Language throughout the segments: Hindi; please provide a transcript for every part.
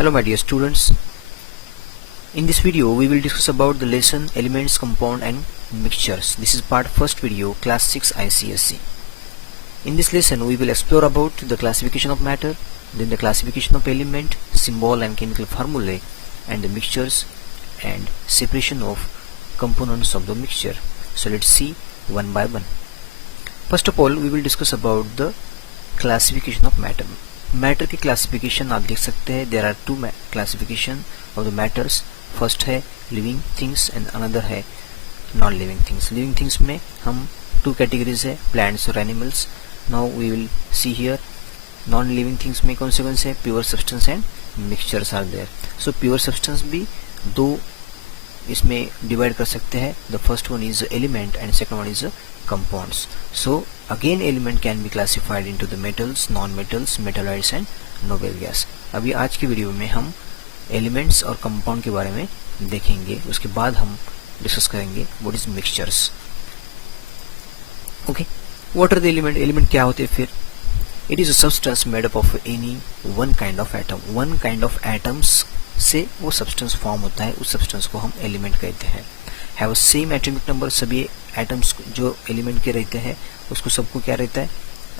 Hello my dear students. In this video we will discuss about the lesson elements, compound and mixtures. This is part first video, class 6 ICSE. In this lesson we will explore about the classification of matter, then the classification of element, symbol and chemical formulae, and the mixtures and separation of components of the mixture. So let's see one by one. First of all we will discuss about the classification of matter. Matter की क्लासिफिकेशन आप देख सकते हैं. There are two classification of the matters. First है लिविंग थिंग्स एंड अनदर है non living things. Living things में हम टू कैटेगरीज है, प्लांट्स और animals. Now we will see here non living things में कौन से pure substance and mixtures are there. So pure substance भी दो इसमें डिवाइड कर सकते हैं. The first one is element and second one is compounds. So again element can be classified into the metals, non-metals, metalloids and noble gas. अभी आज की वीडियो में हम एलिमेंट्स और कंपाउंड के बारे में देखेंगे. उसके बाद हम डिस्कस करेंगे what is mixtures. Okay, what are the element. Element क्या होते हैं फिर. It is a substance made up of any one kind of atom. One kind of atoms से वो सब्सटेंस फॉर्म होता है. उस सब्सटेंस को हम एलिमेंट कहते हैं. Have same atomic number. सभी एटम्स जो एलिमेंट के रहते हैं उसको सबको क्या रहता है,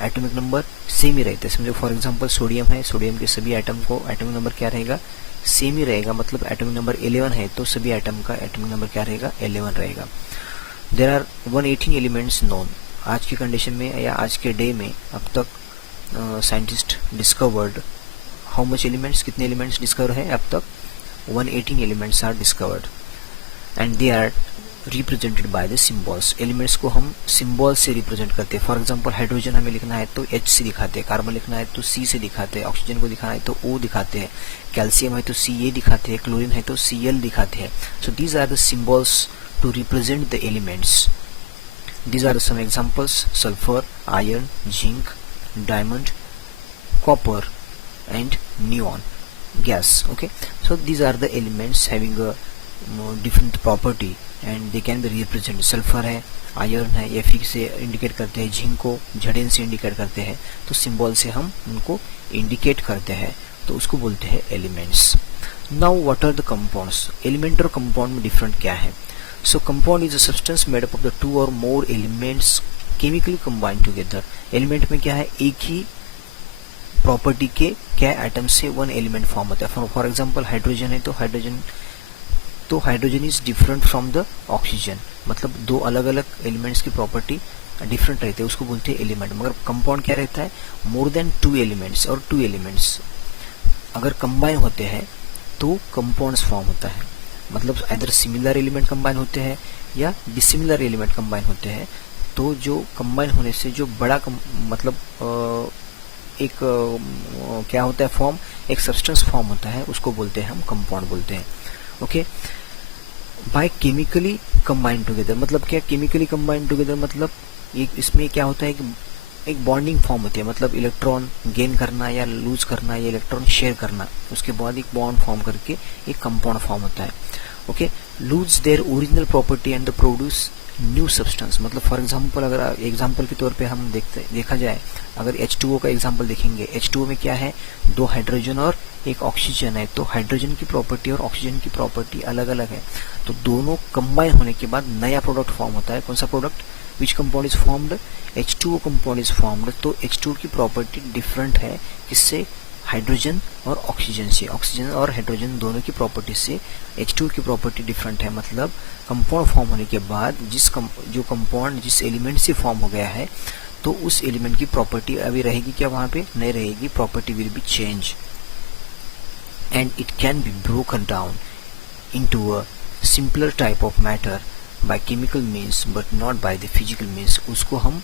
एटॉमिक नंबर सेम ही रहता है. समझो फॉर एग्जांपल सोडियम है, सोडियम के सभी एटम को एटॉमिक नंबर क्या रहेगा, सेम ही रहेगा. मतलब एटॉमिक नंबर 11 है तो सभी एटम का एटॉमिक नंबर क्या रहेगा, 11 रहेगा. There are 118 elements known. आज की कंडीशन में या आज के डे में अब तक scientist discovered how much elements, कितने एलिमेंट्स डिस्कवर है अब तक. 118 elements are discovered and they are represented by the symbols. Elements को हम सिम्बॉल से रिप्रेजेंट करते हैं. फॉर एग्जांपल हाइड्रोजन हमें लिखना है तो H से दिखाते हैं, कार्बन लिखना है तो C से दिखाते हैं, ऑक्सीजन को दिखाना है तो O दिखाते हैं, कैल्शियम है तो Ca दिखाते हैं, क्लोरीन है तो Cl दिखाते हैं. So these are the symbols to represent the elements. These are some examples: sulphur, iron, zinc, diamond, copper and neon gas. Okay, so these are the elements having a different property and they can be represent. Sulphur है, आयरन है, Fe से इंडिकेट करते हैं, जिंक को झडेन से इंडिकेट करते हैं. तो सिंबल से हम उनको इंडिकेट करते हैं तो उसको बोलते हैं elements. Now what are the compounds. Element और कंपाउंड में डिफरेंट क्या है. So compound is a substance made up of the two or more elements chemically combined together. Element में क्या है, एक ही प्रॉपर्टी के क्या एटम से वन एलिमेंट फॉर्म होता है. फॉर एग्जाम्पल हाइड्रोजन है तो hydrogen is different from the oxygen. मतलब दो अलग अलग एलिमेंट्स की प्रॉपर्टी डिफरेंट रहते हैं, उसको बोलते हैं एलिमेंट. मगर कंपाउंड क्या रहता है, मोर देन टू एलिमेंट्स और टू एलिमेंट्स अगर कंबाइन होते हैं तो कंपाउंड्स फॉर्म होता है. मतलब इधर सिमिलर एलिमेंट कंबाइन होते हैं या डिसिमिलर एलिमेंट कंबाइन होते हैं. तो जो कंबाइन होने से जो बड़ा मतलब एक क्या होता है फॉर्म, एक सब्सटेंस फॉर्म होता है, उसको बोलते हैं हम कंपाउंड बोलते हैं. Okay, by chemically combined together. मतलब क्या केमिकली कंबाइंड टुगेदर, मतलब एक इसमें क्या होता है कि एक बॉन्डिंग फॉर्म होती है. मतलब इलेक्ट्रॉन गेन करना या लूज करना या इलेक्ट्रॉन शेयर करना, उसके बाद एक बॉन्ड फॉर्म करके एक कंपाउंड फॉर्म होता है. Okay, lose their original property and the produce new substance. मतलब फॉर एग्जांपल अगर एग्जांपल के तौर पे हम देखा जाए, अगर H2O का एग्जांपल देखेंगे, H2O में क्या है, दो हाइड्रोजन और एक ऑक्सीजन है. तो हाइड्रोजन की प्रॉपर्टी और ऑक्सीजन की प्रॉपर्टी अलग अलग है. तो दोनों कंबाइन होने के बाद नया प्रोडक्ट फॉर्म होता है. कौन सा product, which compound is formed, H2O compound is formed. तो H2O की प्रॉपर्टी डिफरेंट है, किससे, हाइड्रोजन और ऑक्सीजन से. ऑक्सीजन और हाइड्रोजन दोनों की प्रॉपर्टी से H2O की प्रॉपर्टी डिफरेंट है. मतलब कंपाउंड फॉर्म होने के बाद जो कंपाउंड जिस एलिमेंट से फॉर्म हो गया है तो उस एलिमेंट की प्रॉपर्टी अभी रहेगी क्या, वहां पे नहीं रहेगी. Property will be change and it can be broken down into a simpler type of matter by chemical means but not by the physical means. उसको हम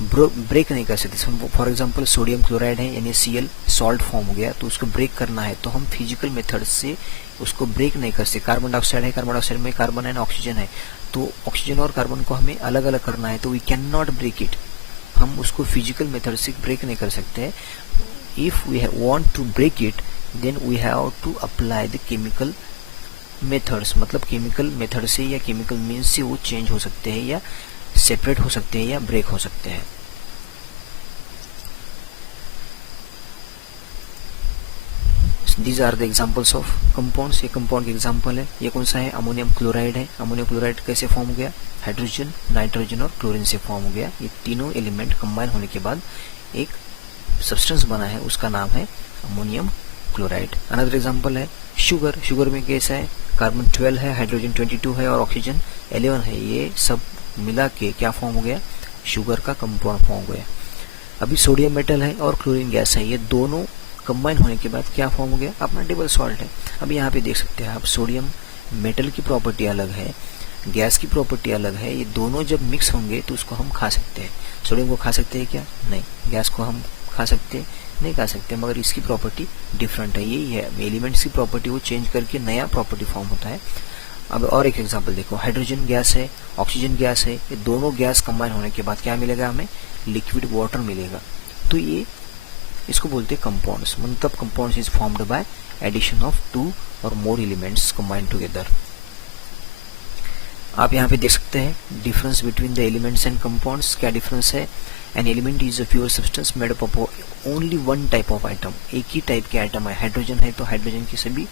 ब्रेक नहीं कर सकते. फॉर एग्जांपल सोडियम क्लोराइड है यानी Cl सॉल्ट फॉर्म हो गया, तो उसको ब्रेक करना है तो हम फिजिकल मेथड से उसको ब्रेक नहीं कर सकते. कार्बन डाइऑक्साइड है, कार्बन डाइऑक्साइड में कार्बन है ऑक्सीजन है, तो ऑक्सीजन और कार्बन को हमें अलग अलग करना है, तो we can not break it. हम उसको फिजिकल मेथड से ब्रेक नहीं कर सकते. If we want to break it then we have to apply the chemical methods. मतलब केमिकल मेथड से या केमिकल मीन्स से वो चेंज हो सकते हैं या सेपरेट हो सकते हैं या ब्रेक हो सकते हैं. These are the examples of compounds, ये कंपाउंड के एग्जाम्पल है। ये कौन सा है? अमोनियम क्लोराइड है। अमोनियम क्लोराइड कैसे फॉर्म हो गया? हाइड्रोजन, नाइट्रोजन और क्लोरीन से फॉर्म हो गया। ये तीनों एलिमेंट कंबाइन होने के बाद एक सब्सटेंस बना है, उसका नाम है अमोनियम क्लोराइड। अनदर एग्जाम्पल है शुगर। शुगर में कैसा है? कार्बन 12 है, हाइड्रोजन 22 है और ऑक्सीजन 11 है। ये सब मिला के क्या फॉर्म हो गया? शुगर का कंपाउंड फॉर्म हो गया। अभी सोडियम मेटल है और क्लोरीन गैस है, ये दोनों कंबाइन होने के बाद क्या फॉर्म हो गया? अपना टेबल सॉल्ट है। अभी यहाँ पे देख सकते हैं आप, सोडियम मेटल की प्रॉपर्टी अलग है, गैस की प्रॉपर्टी अलग है। ये दोनों जब मिक्स होंगे तो उसको हम खा सकते हैं। सोडियम को खा सकते हैं क्या? नहीं। गैस को हम खा सकते हैं? नहीं खा सकते, मगर इसकी प्रॉपर्टी डिफरेंट है। यही है, एलिमेंट्स की प्रॉपर्टी वो चेंज करके नया प्रॉपर्टी फॉर्म होता है। अब और एक एग्जांपल देखो, हाइड्रोजन गैस है, ऑक्सीजन गैस है, ये दोनों गैस कंबाइन होने के बाद क्या मिलेगा? हमें लिक्विड वाटर मिलेगा। तो ये इसको बोलते हैं कंपाउंड्स। मतलब compounds is formed by addition of 2 or more elements combined together. आप यहाँ पे देख सकते हैं difference between the elements and compounds. क्या डिफरेंस है? An element is a pure substance made up of only one type of item. एक ही टाइप के आइटम है। हाइड्रोजन है तो हाइड्रोजन की सभी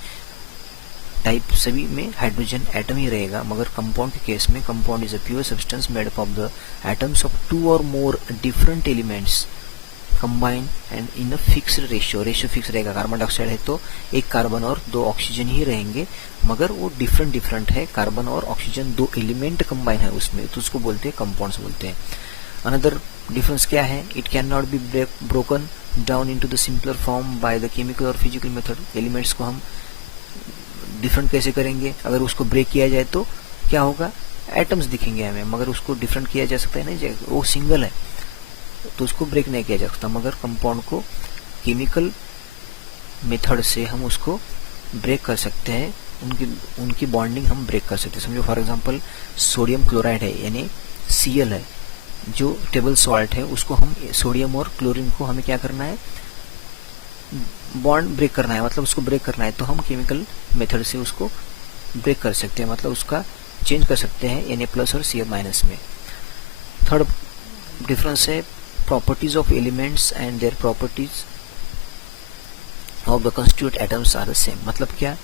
में हाइड्रोजन एटम ही रहेगा, मगर कंपाउंड के केस में compound is a pure substance made up of the atoms of 2 or more different elements combine and in a fixed ratio. Ratio fix रहेगा। कार्बन डाइऑक्साइड है तो एक कार्बन और 2 ऑक्सीजन ही रहेंगे, मगर वो डिफरेंट है। कार्बन और ऑक्सीजन 2 एलिमेंट कंबाइन है उसमें, तो उसको बोलते हैं कंपाउंड्स बोलते हैं। अनदर डिफरेंस क्या है? It can not be broken down into the simpler form by the chemical और फिजिकल मेथड। एलिमेंट्स को हम डिफरेंट कैसे करेंगे? अगर उसको ब्रेक किया जाए तो क्या होगा? एटम्स दिखेंगे हमें, मगर उसको डिफरेंट किया जा सकता है नहीं, वो सिंगल है तो उसको ब्रेक नहीं किया जा सकता। मगर कंपाउंड को केमिकल मेथड से हम उसको ब्रेक कर सकते हैं, उनकी बॉन्डिंग हम ब्रेक कर सकते हैं। समझो फॉर एग्जांपल सोडियम क्लोराइड है, यानी Cl है, जो टेबल सॉल्ट है, उसको हम सोडियम और क्लोरीन को हमें क्या करना है? बॉन्ड ब्रेक करना है, मतलब उसको ब्रेक करना है, तो हम केमिकल मेथड से उसको ब्रेक कर सकते हैं, मतलब उसका चेंज कर सकते हैं Na+ और Cl- में। थर्ड डिफरेंस है properties of elements and their properties of the constituent atoms are the same. मतलब क्या?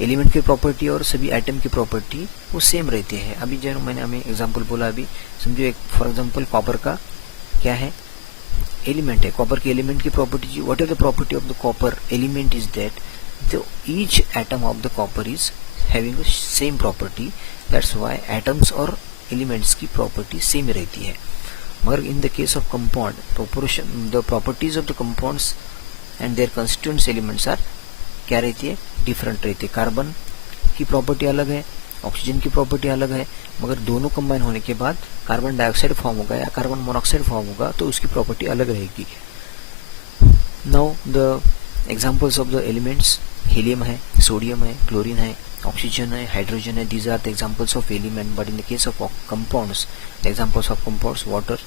एलिमेंट की प्रॉपर्टी और सभी एटम की प्रॉपर्टी वो सेम रहती है। अभी जो मैंने हमें एग्जांपल बोला, अभी समझो एक फॉर एग्जांपल कॉपर का क्या है? एलिमेंट है। कॉपर के एलिमेंट की property, what is the property of the copper element is that the each atom of the copper is having the same property. That's why atoms और एलिमेंट्स की प्रॉपर्टी सेम रहती है। मगर in the case of compound, the properties of the compounds and their constituents elements are क्या रहती है? डिफरेंट रहती है। कार्बन की प्रॉपर्टी अलग है, ऑक्सीजन की प्रॉपर्टी अलग है, मगर दोनों कंबाइन होने के बाद कार्बन डाइऑक्साइड फॉर्म होगा या कार्बन मोनोऑक्साइड फॉर्म होगा, तो उसकी प्रॉपर्टी अलग रहेगी। Now the examples of the elements, helium है, सोडियम है, क्लोरीन है, ऑक्सीजन है, हाइड्रोजन है। These are the examples of element. But in the case of compounds, the examples of compounds water,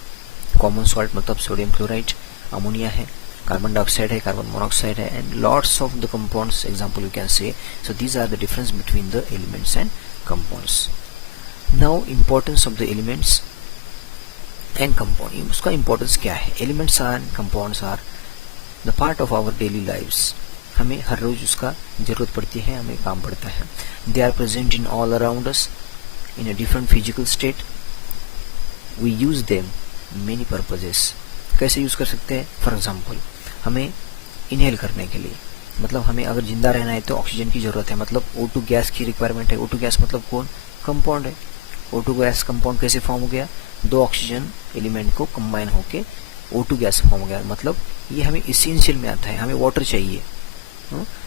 common salt मतलब सोडियम क्लोराइड, अमोनिया है, कार्बन डाइऑक्साइड है, कार्बन मोनोऑक्साइड है, and lots of the compounds example you can say. So these are the difference between the elements and compounds. Now importance of the elements and compound. उसका importance क्या है? Elements and compounds are the part of our daily lives. हमें हर रोज उसका जरूरत पड़ती है, हमें काम पड़ता है। They are present in all around us in a different physical state. We use them many purposes. कैसे यूज कर सकते हैं? फॉर एग्जाम्पल हमें इनहेल करने के लिए, मतलब हमें अगर जिंदा रहना है तो ऑक्सीजन की जरूरत है, मतलब O2 गैस की रिक्वायरमेंट है। O2 गैस मतलब कौन? कंपाउंड है। O2 गैस कंपाउंड कैसे फॉर्म हो गया? 2 ऑक्सीजन एलिमेंट को कंबाइन होके O2 गैस फॉर्म हो गया। मतलब ये हमें इसेंशियल में आता है। हमें वाटर चाहिए,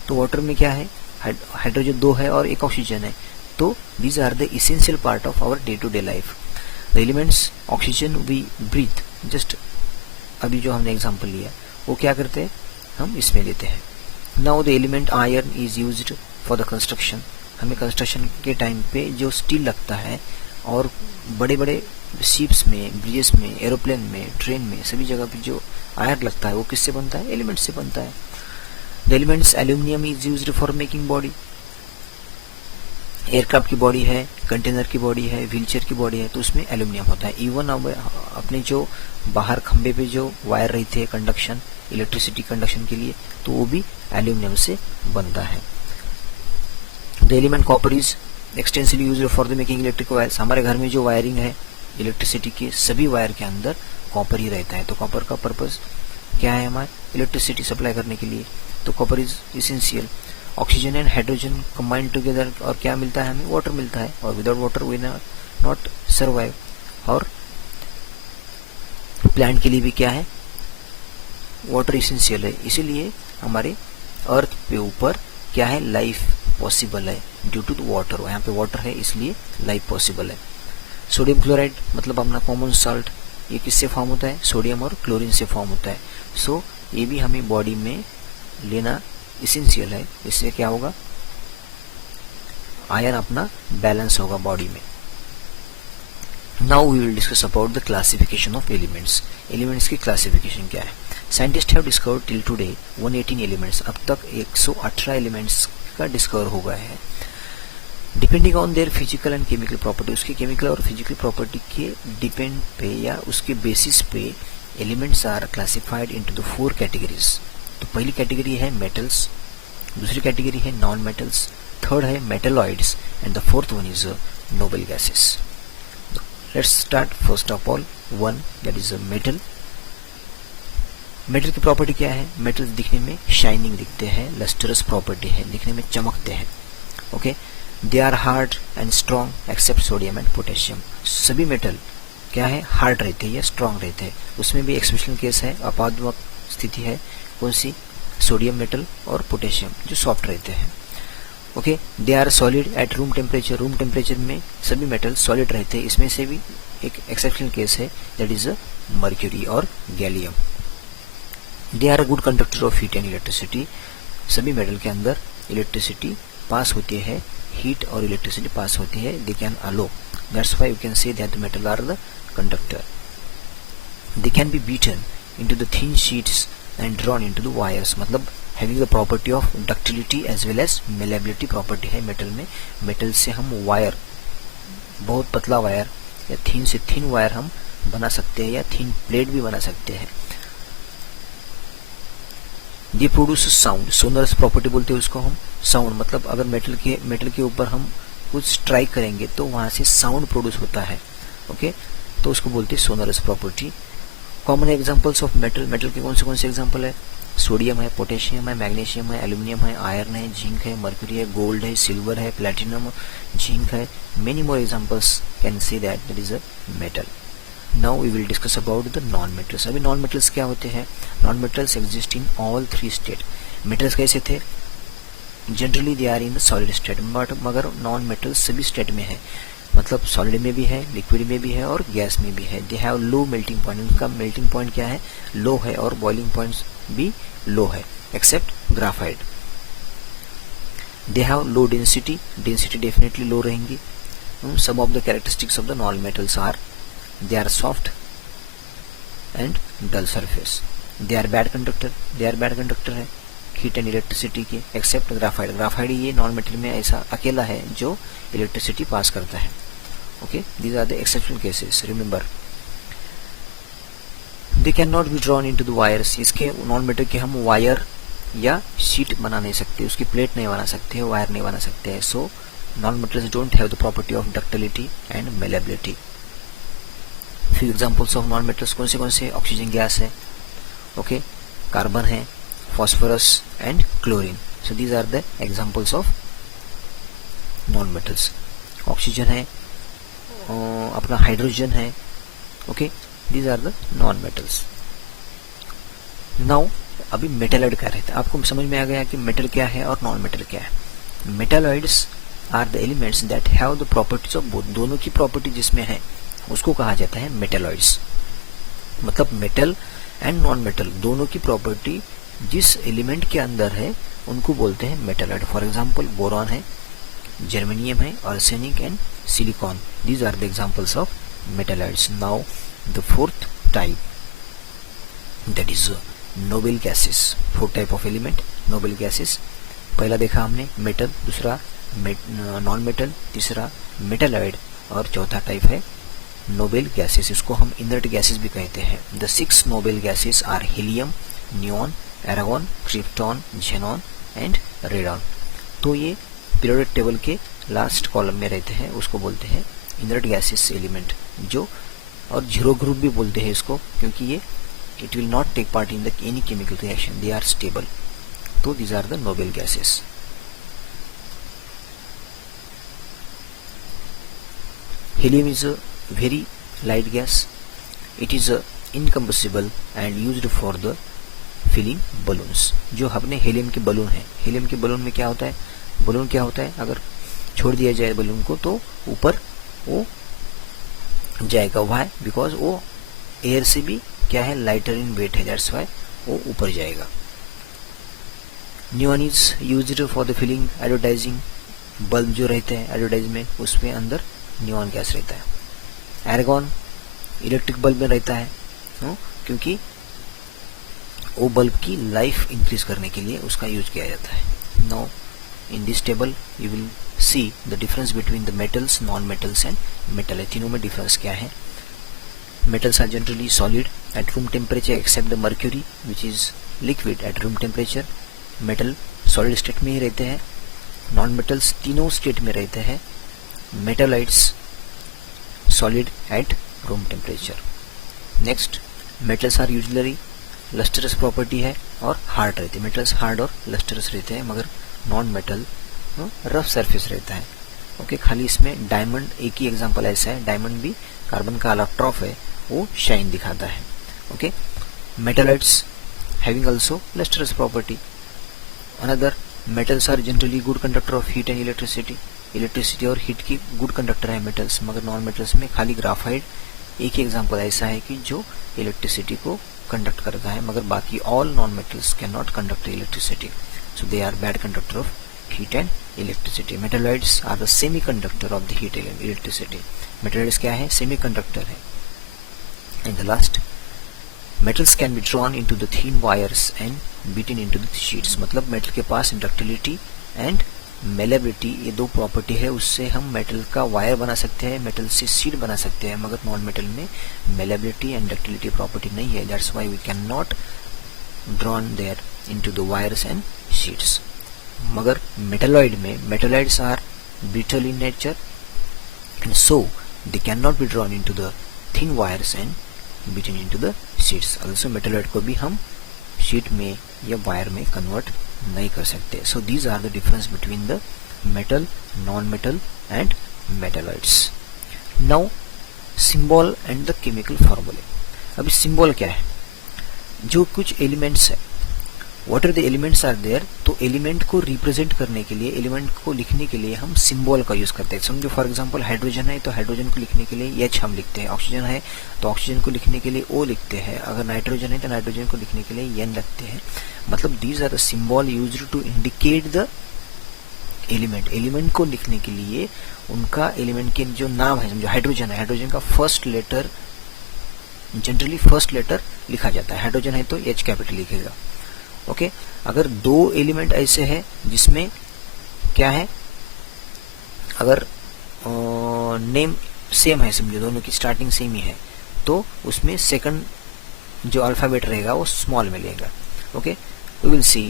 तो वाटर में क्या है? हाइड्रोजन 2 है और 1 ऑक्सीजन है। तो these are the essential part of our day to day life. The elements oxygen we breathe, just अभी जो हमने एग्जाम्पल लिया वो क्या करते हैं? हम इसमें लेते हैं। Now the element iron is used for the construction. हमें कंस्ट्रक्शन के टाइम पे जो स्टील लगता है और बड़े बड़े शिप्स में, ब्रिजेस में, एरोप्लेन में, ट्रेन में, सभी जगह पे जो आयरन लगता है वो किससे बनता है? एलिमेंट से बनता है। The elements aluminium is used for making body. Aircraft की बॉडी है, कंटेनर की बॉडी है, व्हीलचेयर की बॉडी है, तो उसमें एल्यूमिनियम होता है। इवन अब अपने जो बाहर खंबे पे जो वायर रहते हैं कंडक्शन, इलेक्ट्रिसिटी कंडक्शन के लिए, तो वो भी एल्यूमिनियम से बनता है। The element copper is extensively used for the making electric wires. हमारे घर में जो वायरिंग है इलेक्ट्रिसिटी के, सभी वायर के अंदर कॉपर ही रहता है। तो कॉपर का पर्पस क्या है हमारे इलेक्ट्रिसिटी सप्लाई करने के लिए, तो copper is essential. Oxygen and hydrogen combined together, और क्या मिलता है हमें, वाटर मिलता है, और without water we not survive. और प्लांट के लिए भी क्या है, वाटर इसेंशियल है, इसीलिए हमारे अर्थ पे ऊपर क्या है, लाइफ पॉसिबल है ड्यू टू वाटर। यहाँ पे वाटर है इसलिए लाइफ पॉसिबल है। सोडियम क्लोराइड मतलब अपना कॉमन सॉल्ट, ये किससे फॉर्म होता है, सोडियम और क्लोरीन से फॉर्म होता है। सो ये भी हमें बॉडी में लेना इसेंशियल है। इससे क्या होगा, आयरन अपना बैलेंस होगा बॉडी में। Now we will discuss about the classification of elements. Elements की क्लासिफिकेशन क्या है। Scientist have discovered till today 118 elements. अब तक 118 एलिमेंट्स का डिस्कवर हो गया है। Depending on their physical and chemical property, उसके केमिकल और फिजिकल प्रॉपर्टी के डिपेंड पे या उसके बेसिस पे elements are classified into the 4 categories. तो पहली कैटेगरी है मेटल्स, दूसरी कैटेगरी है नॉन मेटल्स, थर्ड है metalloids, and the fourth one is noble gases. Let's start first of all one, that is a metal. Metal की प्रॉपर्टी क्या है, मेटल्स दिखने में शाइनिंग दिखते हैं, लस्टरस प्रॉपर्टी है, दिखने में चमकते हैं। Okay, they are hard and strong except sodium and potassium. सभी मेटल क्या है, हार्ड रहते हैं या स्ट्रॉन्ग रहते हैं। उसमें भी एक्सेप्शनल केस है, अपाद्वक स्थिति है, कौन सी, सोडियम मेटल और पोटेशियम जो सॉफ्ट रहते हैं। Okay, they are solid at room temperature. Room temperature में सभी मेटल सॉलिड रहते हैं। इसमें से भी एक एक्सेप्शनल केस है, दैट इज मर्क्यूरी और gallium. They are a good conductor of heat and electricity. सभी मेटल के अंदर इलेक्ट्रिसिटी पास होती है, हीट और इलेक्ट्रिसिटी पास होती है। They can allow, that's why you can say that the metal are the conductor. They can be beaten into the thin sheets and drawn into the wires. मतलब having the property of ductility as well as malleability property है मेटल में। मेटल से हम वायर, बहुत पतला वायर या थिन से थिन वायर हम बना सकते हैं, या थिन प्लेट भी बना सकते हैं। They produce sound, sonorous property बोलते हैं उसको हम। साउंड मतलब अगर मेटल के ऊपर हम कुछ स्ट्राइक करेंगे तो वहां से साउंड प्रोड्यूस होता है। ओके, तो उसको बोलते हैं sonorous property. Common examples of metal, metal के कौन से एग्जांपल है, सोडियम है, पोटेशियम है, मैग्नीशियम है, एल्यूमिनियम है, आयरन है, जिंक है, मर्क्यूरी है, गोल्ड है, सिल्वर है, प्लैटिनम, जिंक है। Many more examples can say that is a metal. Now we will discuss about the non metals. अभी नॉन मेटल्स क्या होते हैं, non metals exist in all 3 state. Metals कैसे थे, generally they are in the solid state, but मगर नॉन मेटल्स सभी स्टेट में है, मतलब सॉलिड में भी है, लिक्विड में भी है और गैस में भी है। दे हैव लो मेल्टिंग पॉइंट, उनका मेल्टिंग पॉइंट क्या है, लो है, और बॉइलिंग पॉइंट भी लो है, except graphite. They have low density, density definitely low रहेंगी। Some of the characteristics of the non metals are they are soft and dull surface. They are bad conductor है हीट एंड इलेक्ट्रिसिटी के, एक्सेप्ट ग्राफाइट। ग्राफाइट ये नॉन मेटल में ऐसा अकेला है जो इलेक्ट्रिसिटी पास करता है। Okay, these are the exceptional cases. Remember, they cannot be drawn into the wires. इसके नॉन मेटल के हम वायर या शीट बना नहीं सकते, उसकी प्लेट नहीं बना सकते, वायर नहीं बना सकते हैं। So non metals don't have the property of ductility and malleability. Few examples of non metals कौन से, ऑक्सीजन गैस है, ओके, कार्बन है, phosphorus and chlorine. So these are the examples of non metals. Oxygen है, अपना हाइड्रोजन है, okay, these are the non metals. Now अभी मेटलॉइड क्या रहता है, आपको समझ में आ गया कि मेटल क्या है और नॉन मेटल क्या है। Metalloids are the elements that have the properties of both, दोनों की प्रॉपर्टी जिसमें है उसको कहा जाता है मेटलॉइड्स। मतलब मेटल एंड नॉन मेटल दोनों की प्रॉपर्टी जिस एलिमेंट के अंदर है उनको बोलते हैं मेटलॉइड। फॉर एग्जांपल बोरॉन है, जर्मेनियम है, arsenic and silicon, these are the examples of metalloids. Now the fourth type, that is noble gases. Fourth type of element noble gases. पहला देखा हमने मेटल, दूसरा नॉन मेटल, तीसरा मेटालॉइड और चौथा टाइप है नोबेल गैसेस। इसको हम इनर्ट गैसेस भी कहते हैं। The 6 noble gases are helium, neon, argon, krypton, xenon and radon. तो ये पीरियोडिक टेबल के लास्ट कॉलम में रहते हैं, उसको बोलते हैं इनर्ट गैसेस एलिमेंट, जो और जीरो ग्रुप भी बोलते हैं इसको, क्योंकि ये it will not take part in the any chemical reaction, they are stable. तो these are the noble gases. Helium is a very light gas. It is incombustible and used for the filling balloons. जो अपने हेलियम के बलून है, हेलियम के बलून में क्या होता है, बलून क्या होता है, अगर छोड़ दिया जाए बलून को तो ऊपर वो जाएगा। वाई? बिकॉज वो एयर से भी क्या है, लाइटर इन वेट है, दैट्स वाई वो ऊपर जाएगा। Neon is used for the filling advertising bulb जो रहते हैं एडवर्टाइजमेंट, उसमें अंदर नियॉन गैस रहता है। एरागॉन इलेक्ट्रिक बल्ब में रहता है, क्योंकि वो बल्ब की लाइफ इंक्रीज करने के लिए उसका यूज किया जाता है। Now in this table you will see the difference between the metals, non metals and metal. तीनों में डिफरेंस क्या है। Metals are generally solid at room temperature except the mercury which is liquid at room temperature. Metal solid state में ही रहते हैं। नॉन मेटल्स तीनों स्टेट में रहते हैं। मेटालाइट्स solid at room temperature. Next, metals are usually lustrous property है और हार्ड रहते हैं। मेटल्स हार्ड और लस्टरस रहते हैं, मगर नॉन मेटल रफ सरफेस रहता है। ओके, खाली इसमें डायमंड एक ही एग्जांपल ऐसा है, डायमंड भी कार्बन का अलॉट्रॉफ है, वो शाइन दिखाता है। ओके, मेटालाइट्स having also lustrous property. Another, metals are generally good conductor of heat and electricity. Electricity और हीट की गुड कंडक्टर है मेटल्स, मगर नॉन मेटल्स में खाली ग्राफाइट एक ही एग्जांपल ऐसा है कि जो इलेक्ट्रिसिटी को कंडक्ट करता है, मगर बाकी all non metals can not conduct electricity, so they are bad conductor of heat and electricity. Metalloids are the semi conductor of the heat and electricity. Metalloids क्या है, सेमी कंडक्टर है। And the last, metals can be drawn into the thin wires and beaten into the sheets। मतलब मेटल के पास डक्टिलिटी एंड मेलेबिलिटी, ये दो प्रॉपर्टी है, उससे हम मेटल का वायर बना सकते हैं, मेटल से शीट बना सकते हैं, मगर नॉन मेटल में मेलेबिलिटी एंड डक्टिलिटी प्रॉपर्टी नहीं है, that's why we can not drawn there into the wires and sheets. मगर मेटालॉइड में metalloids are brittle in nature and so they can not be drawn into the thin wires and beaten into the sheets. Also metalloid को भी हम शीट में या वायर में कन्वर्ट नहीं कर सकते। So these are the difference between the metal, non metal and metalloids. Now symbol and the chemical formulae. अभी सिंबल क्या है, जो कुछ एलिमेंट्स है, what are the elements are there, तो एलिमेंट को रिप्रेजेंट करने के लिए, एलिमेंट को लिखने के लिए हम सिंबल का यूज करते हैं। समझो फॉर एग्जांपल हाइड्रोजन है तो हाइड्रोजन को लिखने के लिए H हम लिखते हैं, ऑक्सीजन है तो ऑक्सीजन को लिखने के लिए O लिखते हैं, अगर नाइट्रोजन है तो नाइट्रोजन को लिखने के लिए N लिखते हैं। मतलब these are the symbol used to indicate the element. Element को लिखने के लिए उनका एलिमेंट के जो नाम है, समझो हाइड्रोजन है, हाइड्रोजन का first letter, generally first letter लिखा जाता है। हाइड्रोजन है तो H कैपिटल लिखेगा। ओके, अगर दो एलिमेंट ऐसे हैं जिसमें क्या है, अगर नेम सेम है, समझो दोनों की स्टार्टिंग सेम ही है, तो उसमें सेकंड जो अल्फाबेट रहेगा वो स्मॉल में लेगा। ओके, वी विल सी,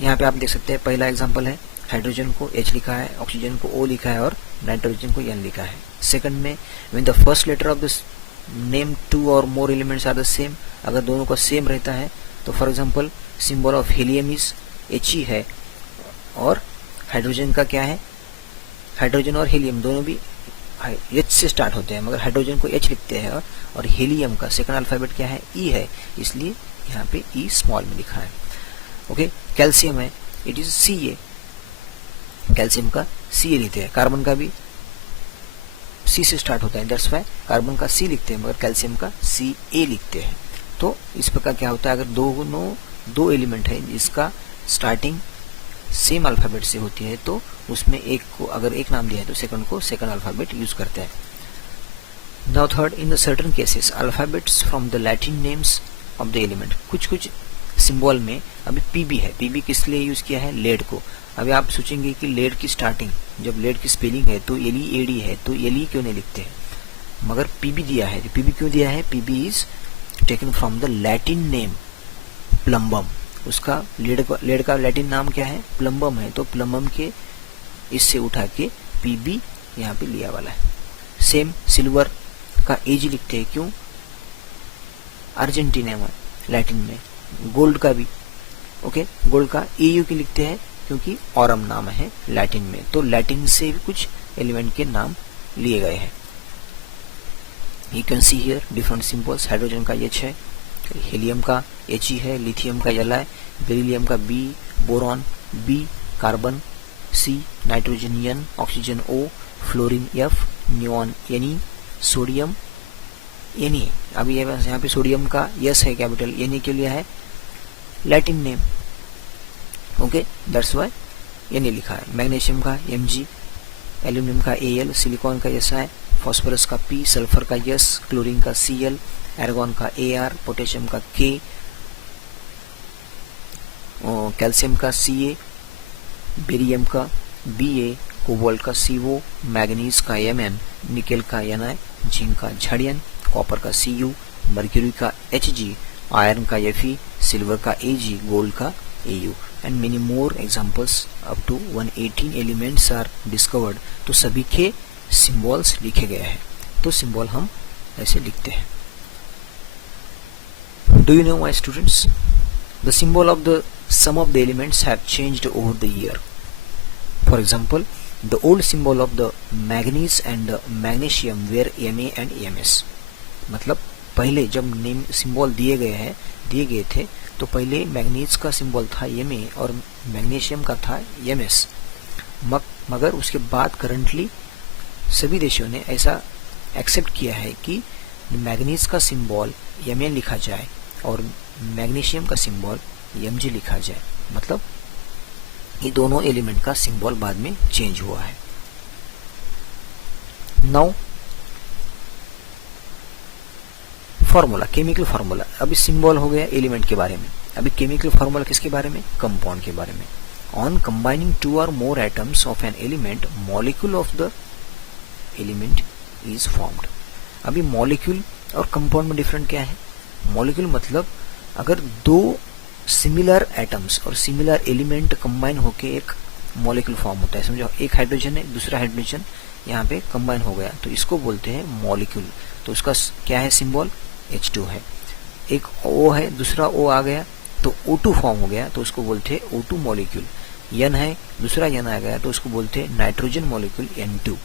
यहाँ पे आप देख सकते हैं पहला एग्जांपल है, हाइड्रोजन को H लिखा है, ऑक्सीजन को O लिखा है और नाइट्रोजन को N लिखा है। सेकंड में when the first letter of this name two or more elements are the same, अगर दोनों का सेम रहता है तो for example symbol of helium is He है और हाइड्रोजन का क्या है, हाइड्रोजन और हीलियम दोनों भी H से स्टार्ट होते हैं, मगर हाइड्रोजन को H लिखते हैं और हीलियम का सेकंड अल्फाबेट क्या है, E है, इसलिए यहाँ पे E स्मॉल में लिखा है। ओके, कैल्शियम है, इट इज Ca, कैल्शियम का Ca लिखते हैं, कार्बन का भी C से स्टार्ट होता है, दैट्स व्हाई कार्बन का C लिखते हैं, मगर कैल्शियम का Ca लिखते हैं। तो इस प्रकार क्या होता है, अगर दो एलिमेंट है जिसका स्टार्टिंग सेम अल्फाबेट से होती है तो उसमें एक को अगर एक नाम दिया है तो सेकंड को सेकंड अल्फाबेट यूज करते हैं। Now third, in the certain cases alphabets from the Latin names of the element. कुछ सिंबल में अभी पीबी है, पीबी किस लिए यूज किया है, लेड को। अभी आप सोचेंगे कि लेड की स्टार्टिंग, जब लेड की स्पेलिंग है तो LEAD है, तो LE क्यों नहीं लिखते हैं, मगर पीबी दिया है। पीबी क्यों दिया है, PB is taken from the Latin name plumbum. उसका लेड का लैटिन नाम क्या है, प्लम्बम है, तो प्लम्बम के इससे उठा के पीबी यहाँ पे लिया वाला है। सेम सिल्वर का AG लिखते हैं, क्यों, अर्जेंटीना में लैटिन में। गोल्ड का भी ओके, गोल्ड का AU की लिखते हैं क्योंकि ऑरम नाम है लैटिन में, तो लैटिन से भी कुछ एलिमेंट के नाम लिए गए हैं। You can see here different symbols. Hydrogen का H है, हीलियम का He है, लिथियम का Li है, बेरिलियम का B, boron B, carbon C, nitrogen N, oxygen O, fluorine F, neon Ne, sodium Ne। अभी यहाँ पे सोडियम का S है कैपिटल, Ne के लिए है Latin name, okay, that's why Ne लिखा है। मैग्नीशियम का Mg, एल्यूमिनियम का Al, सिलिकॉन का Si, फास्फोरस का P, सल्फर का S, क्लोरीन का Cl, एर्गॉन का Ar, पोटेशियम का K, कैल्शियम का Ca, बेरियम का Ba, कोबाल्ट का CO, मैग्नीज का Mn, निकेल का Ni, जिंक का Zn, कॉपर का Cu, मर्क्यूरी का Hg, आयरन का Fe, सिल्वर का Ag, गोल्ड का Au, and many more examples up to 118 elements are discovered. तो सभी के सिंबल्स लिखे गए हैं, तो सिंबल हम ऐसे लिखते हैं। Do you know my students, the symbol of the some of the elements have changed over the year. For example, the old symbol of the manganese and magnesium were Ma and Ms। मतलब पहले जब नेम सिंबल दिए गए थे तो पहले मैग्नीज का सिंबल था Ma और मैग्नीशियम का था Ms, मगर उसके बाद करंटली सभी देशों ने ऐसा एक्सेप्ट किया है कि मैग्नीज का सिंबल Ma लिखा जाए और मैग्नीशियम का सिंबल Mg लिखा जाए। मतलब ये दोनों एलिमेंट का सिंबल बाद में चेंज हुआ है। Now formula, chemical formula. अभी सिंबल हो गया एलिमेंट के बारे में, अभी केमिकल फार्मूला किसके बारे में, कंपाउंड के बारे में। On combining 2 or more atoms of an element, molecule of the element is formed। अभी मॉलिक्यूल और कंपाउंड में डिफरेंट क्या है, मॉलिक्यूल मतलब अगर दो सिमिलर एटम्स और सिमिलर एलिमेंट कंबाइन होके एक मॉलिक्यूल फॉर्म होता है। समझो एक हाइड्रोजन है, दूसरा हाइड्रोजन यहाँ पे कंबाइन हो गया, तो इसको बोलते हैं मॉलिक्यूल। तो उसका क्या है सिंबल, H2 है। एक O है, दूसरा O आ गया तो O2 फॉर्म हो गया, तो उसको बोलते हैं O2 मॉलिक्यूल। N है, दूसरा N आ गया तो उसको बोलते हैं नाइट्रोजन मॉलिक्यूल N2।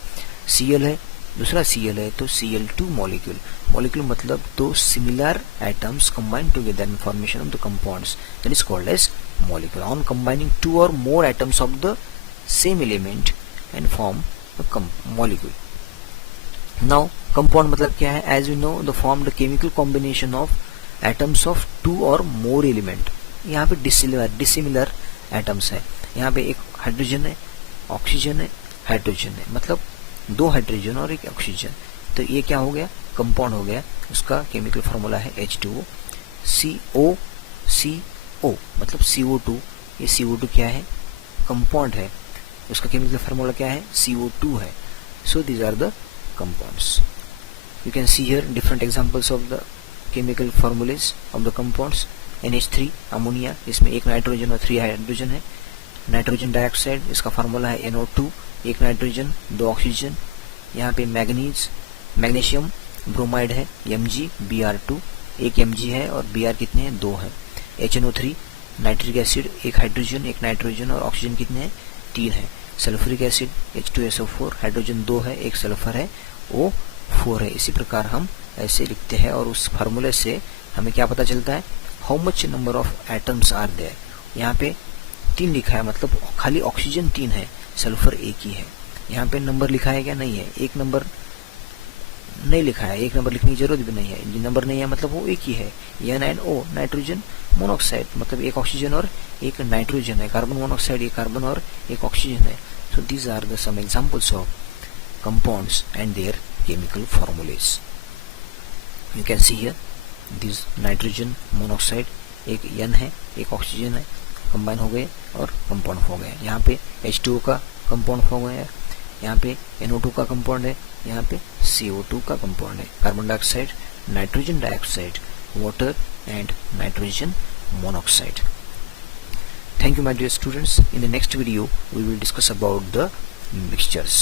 Cl है, दूसरा Cl है तो Cl2 मॉलिक्यूल। मॉलिक्यूल मतलब दो similar atoms combined together in formation of the compounds, that is called as molecule. On combining 2 or more atoms of the same element and form a molecule। Now compound मतलब क्या है, as we know the formed chemical combination of atoms of 2 or more element। यहाँ पे dissimilar atoms है, यहाँ पे एक हाइड्रोजन है, ऑक्सीजन है, हाइड्रोजन है, मतलब दो हाइड्रोजन और एक ऑक्सीजन, तो ये क्या हो गया, कंपाउंड हो गया। उसका केमिकल फार्मूला है H2O, CO मतलब CO2। ये CO2 क्या है, कंपाउंड है, उसका केमिकल फार्मूला क्या है, CO2 है। So these are the compounds। You can see here different examples of the chemical formulas of the compounds। NH3 ammonia, इसमें एक नाइट्रोजन और 3 हाइड्रोजन है। नाइट्रोजन डाइऑक्साइड, इसका फार्मूला है NO2, एक नाइट्रोजन 2 ऑक्सीजन। यहाँ पे मैग्नीशियम ब्रोमाइड है MgBr2, एक Mg है और Br कितने हैं, 2 है। HNO3 नाइट्रिक एसिड, एक हाइड्रोजन एक नाइट्रोजन और ऑक्सीजन कितने हैं, 3 है। सल्फ्यूरिक एसिड H2SO4, हाइड्रोजन 2 है, एक सल्फर है, O4 है। इसी प्रकार हम ऐसे लिखते हैं और उस फार्मूले से हमें क्या पता चलता है, how much number of atoms are there. यहाँ पे 3 लिखा है, मतलब खाली ऑक्सीजन 3 है, सल्फर 1 ही है। यहाँ पे नंबर लिखा है क्या, नहीं है, एक नंबर नहीं लिखा है, एक नंबर लिखने की जरूरत भी नहीं है। नंबर नहीं है मतलब वो एक ही है, NO नाइट्रोजन मोनोऑक्साइड, मतलब एक ऑक्सीजन और एक नाइट्रोजन है। कार्बन मोनोऑक्साइड, एक कार्बन और एक ऑक्सीजन है। So these are the some examples of compounds and their chemical formulas. You can see here this nitrogen monoxide एक N है, एक ऑक्सीजन है, कंबाइन हो गए और कंपाउंड हो गए। यहाँ पे H2O का कंपाउंड हो गया है, यहाँ पे NO2 का कंपाउंड है, यहाँ पे CO2 का कंपाउंड है, carbon dioxide, nitrogen dioxide, water and nitrogen monoxide. Thank you my dear students. In the next video we will discuss about the mixtures.